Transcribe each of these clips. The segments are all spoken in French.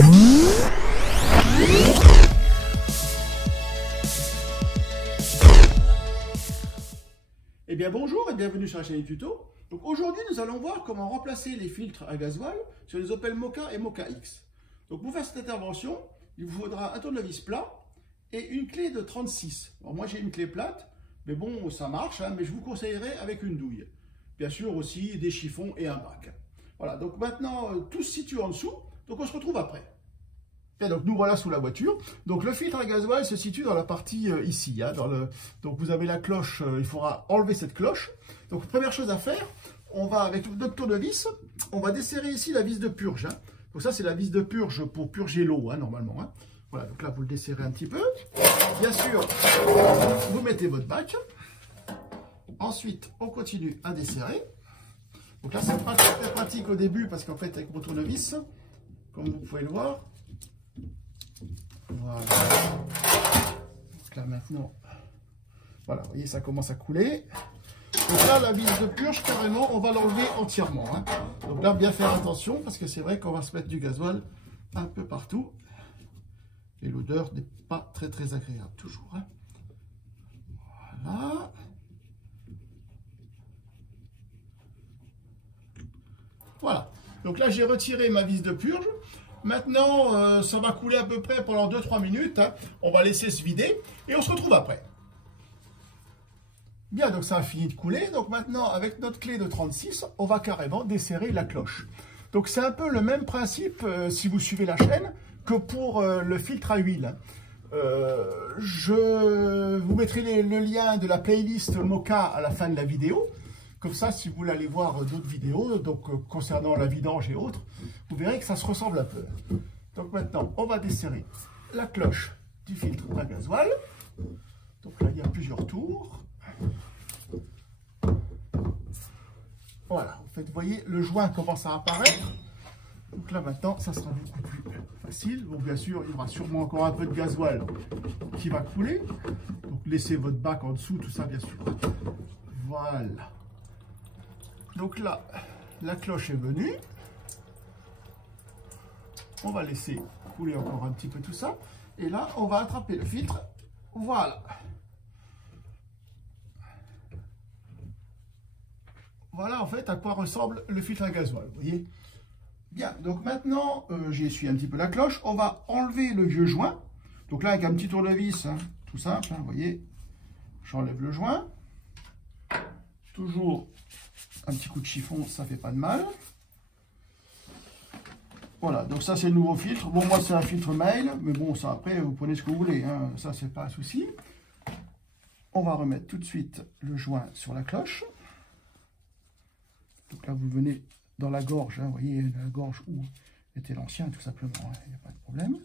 Eh bien bonjour et bienvenue sur la chaîne Tuto. Donc aujourd'hui nous allons voir comment remplacer les filtres à gasoil sur les Opel Mokka et Mokka X. Donc pour faire cette intervention, il vous faudra un tournevis plat et une clé de 36. Alors moi j'ai une clé plate, mais bon ça marche, hein, mais je vous conseillerais avec une douille. Bien sûr aussi des chiffons et un bac. Voilà, donc maintenant tout se situe en dessous, donc on se retrouve après. Et donc nous voilà sous la voiture. Donc le filtre à gasoil se situe dans la partie ici. Hein, donc vous avez la cloche, il faudra enlever cette cloche. Donc première chose à faire, on va avec notre tournevis, on va desserrer ici la vis de purge. Hein. Donc ça c'est la vis de purge pour purger l'eau hein, normalement. Hein. Voilà, donc là vous le desserrez un petit peu. Bien sûr, vous mettez votre bac. Ensuite, on continue à desserrer. Donc là c'est pas très pratique au début parce qu'en fait avec mon tournevis, comme vous pouvez le voir, voilà. Donc là maintenant, voilà, vous voyez, ça commence à couler. Donc là, la vis de purge, carrément, on va l'enlever entièrement. Hein. Donc là, bien faire attention, parce que c'est vrai qu'on va se mettre du gasoil un peu partout. Et l'odeur n'est pas très agréable, toujours. Hein. Voilà. Voilà. Donc là, j'ai retiré ma vis de purge. Maintenant, ça va couler à peu près pendant 2-3 minutes. Hein. On va laisser se vider et on se retrouve après. Bien, donc ça a fini de couler. Donc maintenant, avec notre clé de 36, on va carrément desserrer la cloche. Donc c'est un peu le même principe, si vous suivez la chaîne, que pour le filtre à huile. Je vous mettrai le lien de la playlist Mokka à la fin de la vidéo. Comme ça, si vous voulez aller voir d'autres vidéos, donc concernant la vidange et autres, vous verrez que ça se ressemble un peu. Donc maintenant, on va desserrer la cloche du filtre à gasoil. Donc là, il y a plusieurs tours. Voilà, en fait, vous voyez, le joint commence à apparaître. Donc là, maintenant, ça sera beaucoup plus facile. Bon, bien sûr, il y aura sûrement encore un peu de gasoil qui va couler. Donc, laissez votre bac en dessous, tout ça, bien sûr. Voilà. Donc là, la cloche est venue. On va laisser couler encore un petit peu tout ça. Et là, on va attraper le filtre. Voilà. Voilà en fait à quoi ressemble le filtre à gasoil, vous voyez. Bien, donc maintenant, j'ai essuyé un petit peu la cloche. On va enlever le vieux joint. Donc là, avec un petit tournevis, hein, tout simple, hein, vous voyez. J'enlève le joint. Toujours un petit coup de chiffon, ça fait pas de mal. Voilà, donc ça c'est le nouveau filtre. Bon, moi c'est un filtre mail, mais bon, ça après, vous prenez ce que vous voulez. Hein. Ça, c'est pas un souci. On va remettre tout de suite le joint sur la cloche. Donc là, vous venez dans la gorge, hein, vous voyez, la gorge où était l'ancien, tout simplement, il n'y a pas de problème.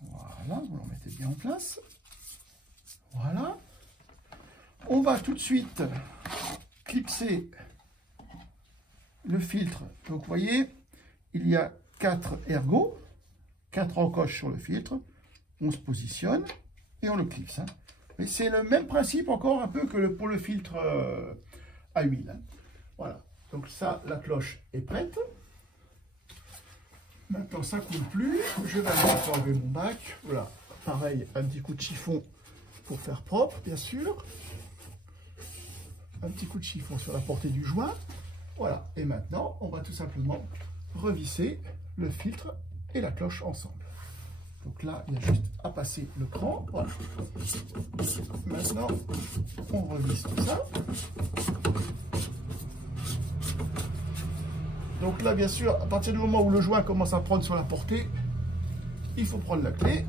Voilà, vous le remettez bien en place. Voilà. On va tout de suite clipser le filtre. Donc, vous voyez, il y a 4 ergots, 4 encoches sur le filtre. On se positionne et on le clipse. Hein. Mais c'est le même principe encore un peu que pour le filtre à huile. Hein. Voilà. Donc ça, la cloche est prête. Maintenant, ça ne coule plus. Je vais enlever mon bac. Voilà. Pareil, un petit coup de chiffon pour faire propre, bien sûr. Un petit coup de chiffon sur la portée du joint. Voilà. Et maintenant, on va tout simplement revisser le filtre et la cloche ensemble. Donc là, il y a juste à passer le cran. Voilà. Maintenant, on revisse tout ça. Donc là, bien sûr, à partir du moment où le joint commence à prendre sur la portée, il faut prendre la clé.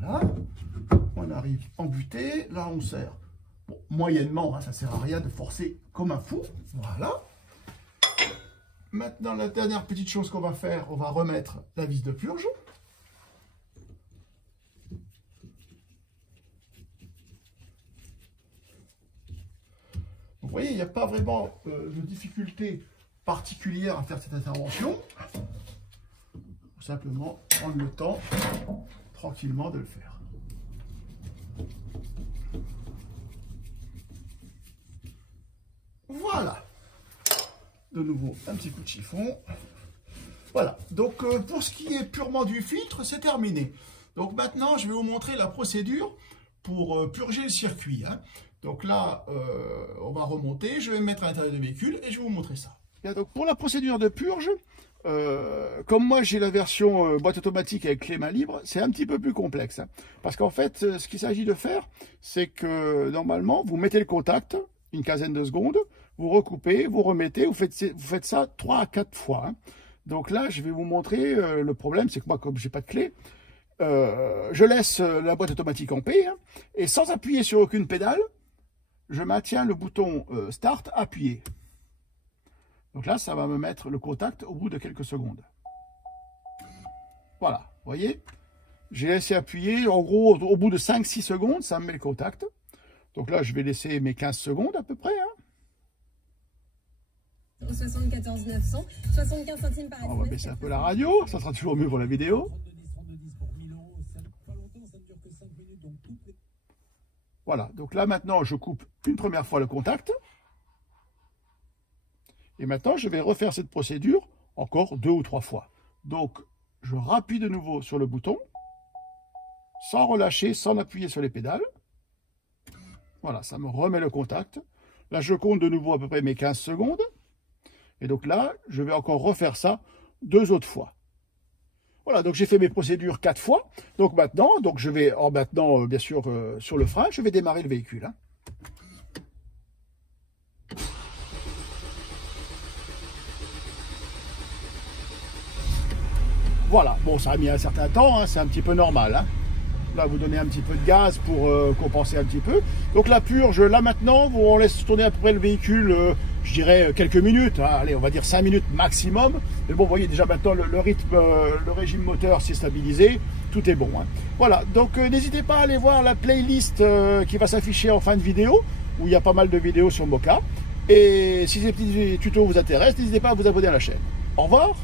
Voilà. On arrive en butée. Là, on serre. Bon, moyennement, hein, ça ne sert à rien de forcer comme un fou. Voilà. Maintenant, la dernière petite chose qu'on va faire, on va remettre la vis de purge. Vous voyez, il n'y a pas vraiment de difficulté particulière à faire cette intervention. Simplement prendre le temps tranquillement de le faire. de nouveau un petit coup de chiffon. Voilà, donc pour ce qui est purement du filtre, c'est terminé. Donc maintenant, je vais vous montrer la procédure pour purger le circuit. Hein. Donc là, on va remonter, je vais me mettre à l'intérieur du véhicule et je vais vous montrer ça. Bien, donc pour la procédure de purge, comme moi j'ai la version boîte automatique avec clé main libre, c'est un petit peu plus complexe. Hein. Parce qu'en fait, ce qu'il s'agit de faire, c'est que normalement, vous mettez le contact, une quinzaine de secondes, vous recoupez, vous remettez, vous faites ça 3 à 4 fois. Hein. Donc là, je vais vous montrer, le problème, c'est que moi, comme j'ai pas de clé, je laisse la boîte automatique en paix, hein, et sans appuyer sur aucune pédale, je maintiens le bouton Start appuyé. Donc là, ça va me mettre le contact au bout de quelques secondes. Voilà, vous voyez, j'ai laissé appuyer, en gros, au bout de 5-6 secondes, ça me met le contact. Donc là, je vais laisser mes 15 secondes à peu près. Hein. 74 900, 75 centimes par SMS. On va baisser un peu la radio, ça sera toujours mieux pour la vidéo. Voilà, donc là maintenant je coupe une première fois le contact. Et maintenant je vais refaire cette procédure encore 2 ou 3 fois. Donc je rappuie de nouveau sur le bouton, sans relâcher, sans appuyer sur les pédales. Voilà, ça me remet le contact. Là je compte de nouveau à peu près mes 15 secondes. Et donc là, je vais encore refaire ça 2 autres fois. Voilà, donc j'ai fait mes procédures 4 fois. Donc maintenant, je vais, bien sûr, sur le frein, je vais démarrer le véhicule. Hein. Voilà, bon, ça a mis un certain temps, hein, c'est un petit peu normal. Hein. Là, vous donnez un petit peu de gaz pour compenser un petit peu. Donc la purge, là maintenant, on laisse tourner à peu près le véhicule, je dirais quelques minutes. Hein, allez, on va dire 5 minutes maximum. Mais bon, vous voyez déjà maintenant le rythme, le régime moteur s'est stabilisé. Tout est bon. Hein. Voilà, donc n'hésitez pas à aller voir la playlist qui va s'afficher en fin de vidéo, où il y a pas mal de vidéos sur Moka. Et si ces petits tutos vous intéressent, n'hésitez pas à vous abonner à la chaîne. Au revoir.